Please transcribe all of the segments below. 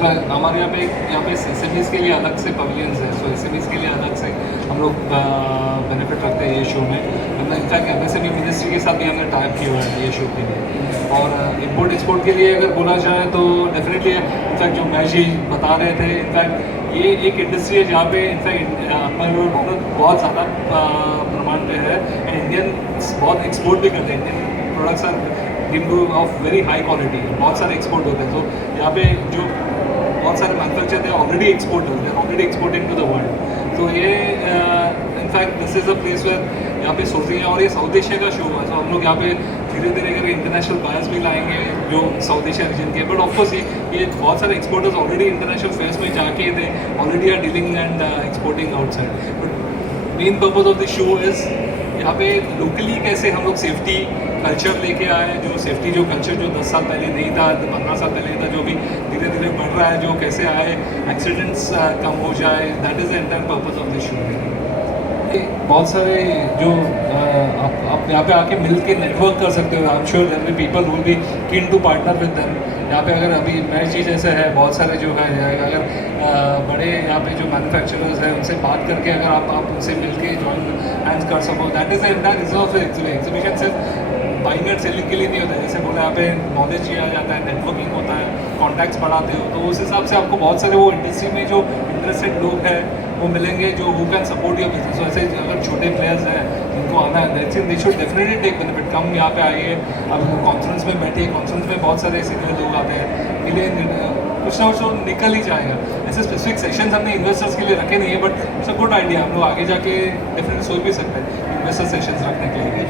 हमारे यहाँ पे एस के लिए अलग से पवेलियंस है, सो एस के लिए अलग से हम लोग बेनिफिट रखते हैं ये शो में। हमने इनफैक्ट MSME मिनिस्ट्री के साथ भी हमने टाइप किया हुआ है ये शो के लिए। और इम्पोर्ट एक्सपोर्ट के लिए अगर बोला जाए तो डेफिनेटली इनफैक्ट जो महेश जी बता रहे थे, इनफैक्ट ये एक इंडस्ट्री है जहाँ पे इनफैक्ट आत्मनिर्भर भारत बहुत ज़्यादा प्रमाण पे है एंड इंडियन बहुत एक्सपोर्ट भी करते हैं। इंडियन प्रोडक्ट्स आर गिन ऑफ वेरी हाई क्वालिटी, बहुत सारे एक्सपोर्ट होते हैं। तो यहाँ पे जो बहुत सारे मैन्युफैक्चर थे already exporters, they already exporting to the world. तो ये in fact this is a place where यहाँ पे सोचते हैं। और ये साउथ एशिया का शो है, तो हम लोग यहाँ पे धीरे धीरे करके इंटरनेशनल बायर्स भी लाएंगे जो साउथ एशिया रीजन के। बट ऑफकोर्स ये बहुत सारे एक्सपोर्टर्स ऑलरेडी इंटरनेशनल फेयर्स में जाके थे, already are dealing and exporting outside. But main purpose of the show is यहाँ पे लोकली कैसे हम लोग सेफ्टी कल्चर लेके आए, जो सेफ्टी जो कल्चर जो 10 साल पहले नहीं था, 15 साल पहले था, जो भी धीरे धीरे बढ़ रहा है, जो कैसे आए एक्सीडेंट्स कम हो जाए, that is the entire purpose of the show. बहुत सारे जो आप यहाँ पे आके मिल के नेटवर्क कर सकते हो। I am sure there will be people who will be keen to partner with them. यहाँ पे अगर अभी महेश जी जैसे है, बहुत सारे जो है, अगर बड़े यहाँ पे जो मैन्युफैक्चरर्स हैं उनसे बात करके अगर आप उनसे मिल के जॉइन हैंड्स कर सको, that is the entire reason of exhibition. सिर्फ बाइंग एंड सेलिंग के लिए नहीं होता है, जैसे बोले यहाँ पे नॉलेज दिया जाता है, नेटवर्किंग होता है, कॉन्टैक्ट्स बढ़ाते हो, तो उस हिसाब से आपको बहुत सारे वो इंडस्ट्री में जो इंटरेस्टेड लोग हैं वो मिलेंगे जो who can support your business. तो ऐसे अगर छोटे प्लेयर्स हैं जिनको आना है, they should definitely take benefit. Come यहाँ पे आइए, अब कॉन्फ्रेंस में बैठिए, कॉन्फ्रेंस में बहुत सारे सीनियर लोग आते हैं, मिले, कुछ ना कुछ तो निकल ही जाएगा। ऐसे स्पेसिफिक सेशंस हमने इन्वेस्टर्स के लिए रखे नहीं है, but it's a good idea. हम लोग आगे जाके डेफिनेटली सोच भी सकते हैं इन्वेस्टर सेशंस रखने के लिए।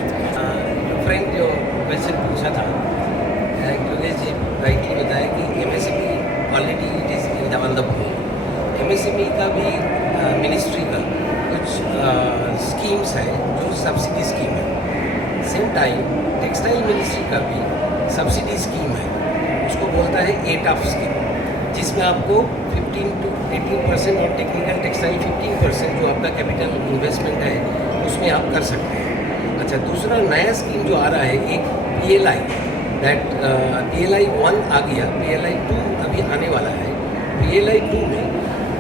फ्रेंड जो क्वेश्चन पूछा था, योगेश जी राइटली बताया कि MSME already it is in development. MSME का भी मिनिस्ट्री का कुछ स्कीम्स है जो सब्सिडी स्कीम है। सेम टाइम टेक्सटाइल मिनिस्ट्री का भी सब्सिडी स्कीम है, उसको बोलता है ATAF स्कीम, जिसमें आपको 15 to 18% और टेक्निकल टेक्सटाइल 15% जो आपका कैपिटल इन्वेस्टमेंट है उसमें आप कर सकते हैं। अच्छा, दूसरा नया स्कीम जो आ रहा है एक PLI, दैट PLI 1 आ गया, PLI 2 अभी आने वाला है। PLI 2 में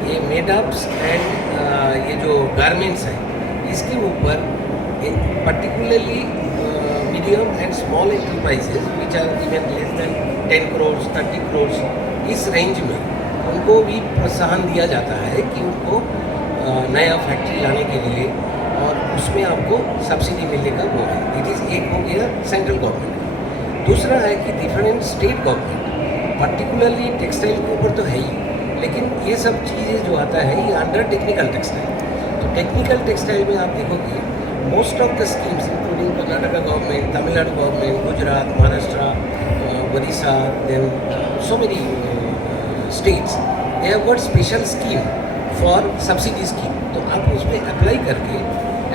ये मेडअप्स एंड ये जो गारमेंट्स हैं इसके ऊपर particularly medium and small enterprises which are even less than 10 crore 30 crore इस रेंज में उनको भी प्रोत्साहन दिया जाता है कि उनको नया फैक्ट्री लाने के लिए, और उसमें आपको सब्सिडी मिलने का वो है। इट इज़ एक हो गया सेंट्रल गवर्नमेंट। दूसरा है कि different state government particularly textile के ऊपर तो है ही, लेकिन ये सब चीज़ें जो आता है ये अंडर टेक्निकल टेक्सटाइल। तो टेक्निकल टेक्सटाइल में आप देखोगे most of the schemes including Karnataka government, Tamil Nadu government, Gujarat, Maharashtra, Odisha, then so many states, they have got special scheme for subsidy scheme. तो आप उसमें अप्लाई करके,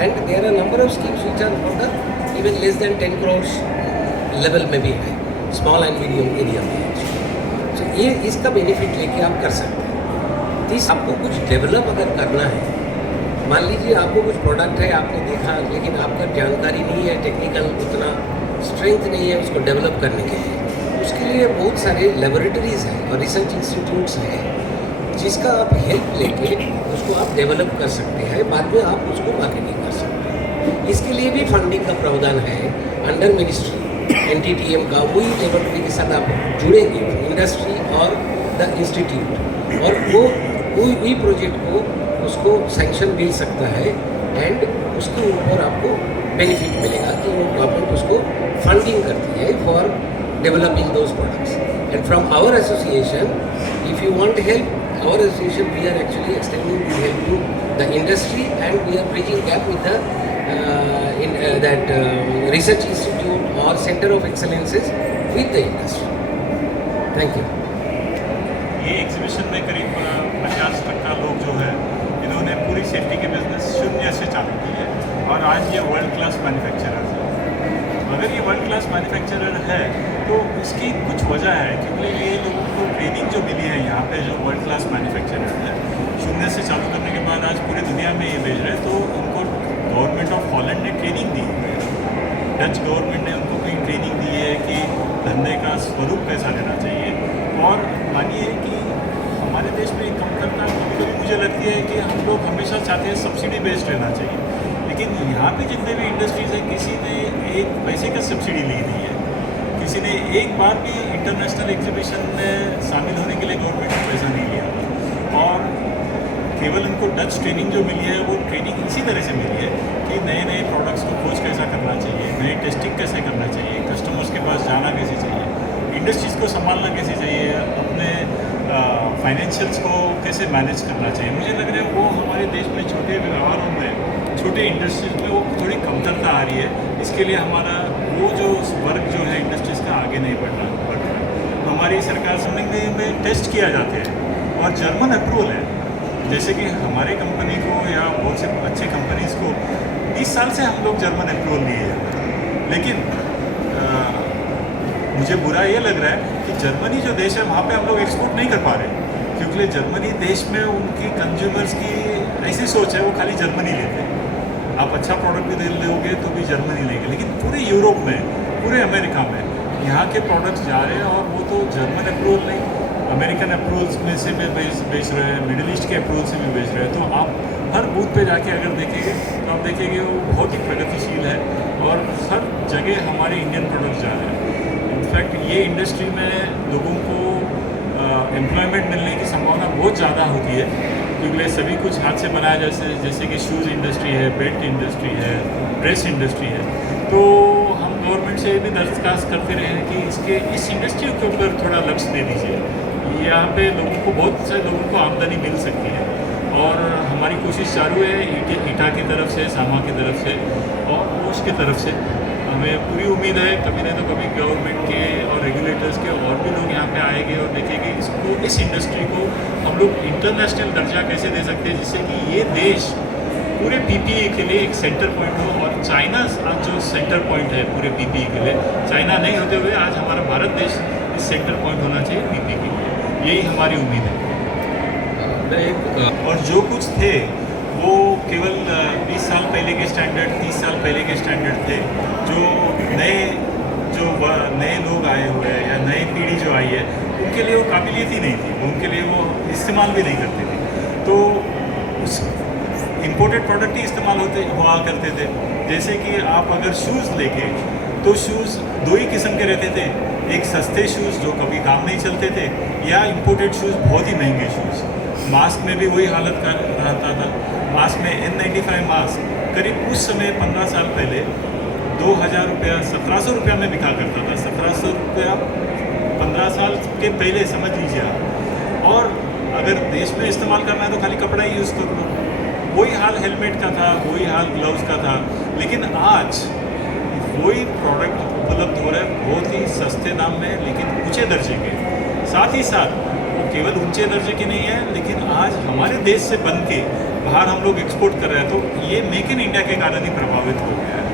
and there are number of schemes which are for the even less than 10 crores level में भी है, small and medium area में। तो ये इसका बेनिफिट लेके आप कर सकते हैं। तीस आपको कुछ डेवलप अगर करना है, मान लीजिए आपको कुछ प्रोडक्ट है, आपने देखा लेकिन आपका जानकारी नहीं है, टेक्निकल उतना स्ट्रेंथ नहीं है उसको डेवलप करने के लिए, उसके लिए बहुत सारे लेबोरेटरीज़ हैं और रिसर्च इंस्टीट्यूट्स हैं जिसका आप हेल्प लेके उसको आप डेवलप कर सकते हैं, बाद में आप उसको मार्केटिंग कर सकते हैं। इसके लिए भी फंडिंग का प्रावधान है अंडर मिनिस्ट्री NTTM का। वही लेबोरेटरी के साथ आप जुड़ेंगे, इंडस्ट्री और द इंस्टीट्यूट, और वो वही प्रोजेक्ट को उसको सैंक्शन मिल सकता है एंड उसके ऊपर आपको बेनिफिट मिलेगा कि वो गवर्नमेंट उसको फंडिंग करती है for developing those products. And from our association, if you want help, our association we are actually extending the help to the industry, and we are bridging gap with the research institute or center of excellences with the industry. Thank you. ये exhibition में करीब 50% लोग जो है इन्होंने पूरी safety के business शून्य से चालू की है, और आज ये वर्ल्ड क्लास मैन्युफैक्चरर है। अगर ये वर्ल्ड क्लास मैन्युफैक्चरर है तो इसकी कुछ वजह है, क्योंकि ये लोगों को ट्रेनिंग जो मिली है यहाँ पे, जो वर्ल्ड क्लास मैन्युफैक्चरर है, शून्य से चालू करने के बाद आज पूरी दुनिया में ये भेज रहे हैं। तो उनको गवर्नमेंट ऑफ हॉलैंड ने ट्रेनिंग दी है, डच गवर्नमेंट ने उनको कहीं ट्रेनिंग दी है कि धंधे का स्वरूप कैसा लेना चाहिए। और मानिए कि हमेशा चाहते हैं सब्सिडी बेस्ड रहना चाहिए, लेकिन यहाँ पे जितने भी इंडस्ट्रीज़ हैं किसी ने एक पैसे का सब्सिडी ली नहीं है, किसी ने एक बार भी इंटरनेशनल एग्जीबिशन में शामिल होने के लिए गवर्नमेंट ने पैसा नहीं लिया। और केवल उनको डच ट्रेनिंग जो मिली है वो ट्रेनिंग इसी तरह से मिली है कि नए नए प्रोडक्ट्स को खोज कैसा करना चाहिए, नए टेस्टिंग कैसे करना चाहिए, कस्टमर्स के पास जाना कैसे चाहिए, इंडस्ट्रीज़ को संभालना कैसे चाहिए, अपने फाइनेंशियल्स को कैसे मैनेज करना चाहिए। मुझे लग रहा है वो हमारे देश में छोटे व्यवहारों में, छोटे इंडस्ट्रीज में वो थोड़ी कमतरता आ रही है। इसके लिए हमारा वो जो वर्क जो है इंडस्ट्रीज़ का आगे नहीं बढ़ रहा है। हमारी सरकार समझने में टेस्ट किया जाते हैं और जर्मन अप्रूवल है, जैसे कि हमारे कंपनी को या बहुत से अच्छे कंपनीज़ को 20 साल से हम लोग जर्मन अप्रूवल लिए हैं, लेकिन मुझे बुरा ये लग रहा है कि जर्मनी जो देश है वहाँ पे हम लोग एक्सपोर्ट नहीं कर पा रहे, क्योंकि जर्मनी देश में उनकी कंज्यूमर्स की ऐसी सोच है वो खाली जर्मनी लेते हैं। आप अच्छा प्रोडक्ट भी दे लोगे तो भी जर्मनी लेंगे, लेकिन पूरे यूरोप में, पूरे अमेरिका में यहाँ के प्रोडक्ट्स जा रहे हैं और वो तो जर्मन अप्रूवल नहीं, अमेरिकन अप्रूवल्स में से भी बेच रहे हैं, मिडिल ईस्ट के अप्रूवल से भी बेच रहे हैं। तो आप हर बूथ पे जाके अगर देखेंगे तो आप देखेंगे वो बहुत ही प्रगतिशील है और हर जगह हमारे इंडियन प्रोडक्ट्स जा रहे हैं। इनफैक्ट ये इंडस्ट्री में लोगों को एम्प्लॉयमेंट मिलने की संभावना बहुत ज़्यादा होती है, क्योंकि सभी कुछ हाथ से बनाया जैसे कि शूज़ इंडस्ट्री है, बेल्ट इंडस्ट्री है, ड्रेस इंडस्ट्री है। तो हम गवर्नमेंट से भी दरख्वास्त करते रहे हैं कि इस इंडस्ट्री के ऊपर थोड़ा लक्ष्य दे दीजिए। यहाँ पे लोगों को, बहुत से लोगों को आमदनी मिल सकती है और हमारी कोशिश चालू है ईटा की तरफ से, सामा की तरफ से और कोश की तरफ से। हमें पूरी उम्मीद है कभी नहीं तो कभी गवर्नमेंट के और रेगुलेटर्स के और भी लोग यहाँ पे आएंगे और देखेंगे इस इंडस्ट्री को हम लोग इंटरनेशनल दर्जा कैसे दे सकते हैं, जिससे कि ये देश पूरे पीपीई के लिए एक सेंटर पॉइंट हो। और चाइना आज जो सेंटर पॉइंट है पूरे पीपीई के लिए, चाइना नहीं होते हुए आज हमारा भारत देश इस सेंटर पॉइंट होना चाहिए पीपीई के लिए, यही हमारी उम्मीद है। और जो कुछ थे वो केवल 20 साल पहले के स्टैंडर्ड, 30 साल पहले के स्टैंडर्ड थे। जो नए लोग आए हुए हैं या नई पीढ़ी जो आई है उनके लिए वो काबिलियत ही नहीं थी, उनके लिए वो इस्तेमाल भी नहीं करते थे। तो उस इम्पोर्टेड प्रोडक्ट ही इस्तेमाल हुआ करते थे। जैसे कि आप अगर शूज़ लेके, तो शूज़ दो ही किस्म के रहते थे, एक सस्ते शूज़ जो कभी काम नहीं चलते थे, या इम्पोर्टेड शूज़ बहुत ही महंगे शूज़। मास्क में भी वही हालत रहता था। मास्क में N95 मास्क करीब उस समय 15 साल पहले 2000 रुपया, 1700 रुपया में बिका करता था। 1700 रुपया 15 साल के पहले समझ लीजिए आप। और अगर देश में इस्तेमाल करना है तो खाली कपड़ा ही यूज़ कर लो। वही हाल हेलमेट का था, वही हाल ग्लव्स का था। लेकिन आज वही प्रोडक्ट उपलब्ध हो रहा है बहुत ही सस्ते दाम में, लेकिन ऊँचे दर्जे के। साथ ही साथ वो केवल ऊंचे दर्जे की नहीं है, लेकिन आज हमारे देश से बन के बाहर हम लोग एक्सपोर्ट कर रहे हैं। तो ये मेक इन इंडिया के कारण ही प्रभावित हो गया है।